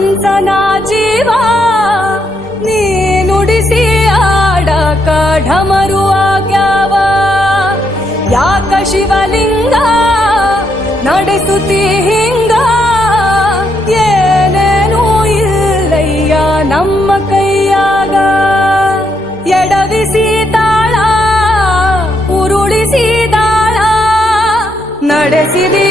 ಮನ್ಸನ ಜೀವ ನೀ ನುಡಿಸಿ ಆಡಕ ಢಮರು ಆಗ್ಯಾವ ಯಾಕ ಶಿವಲಿಂಗ ನಡೆಸುತ್ತಿ ಹಿಂಗ ಏನೇನೂ ಇಲ್ಲಯ್ಯ ನಮ್ಮ ಕೈಯಾಗ ಎಡವಿಸಿ ತಾಳ ಉರುಳಿಸಿ ದಾಳ ನಡೆಸಿದಿ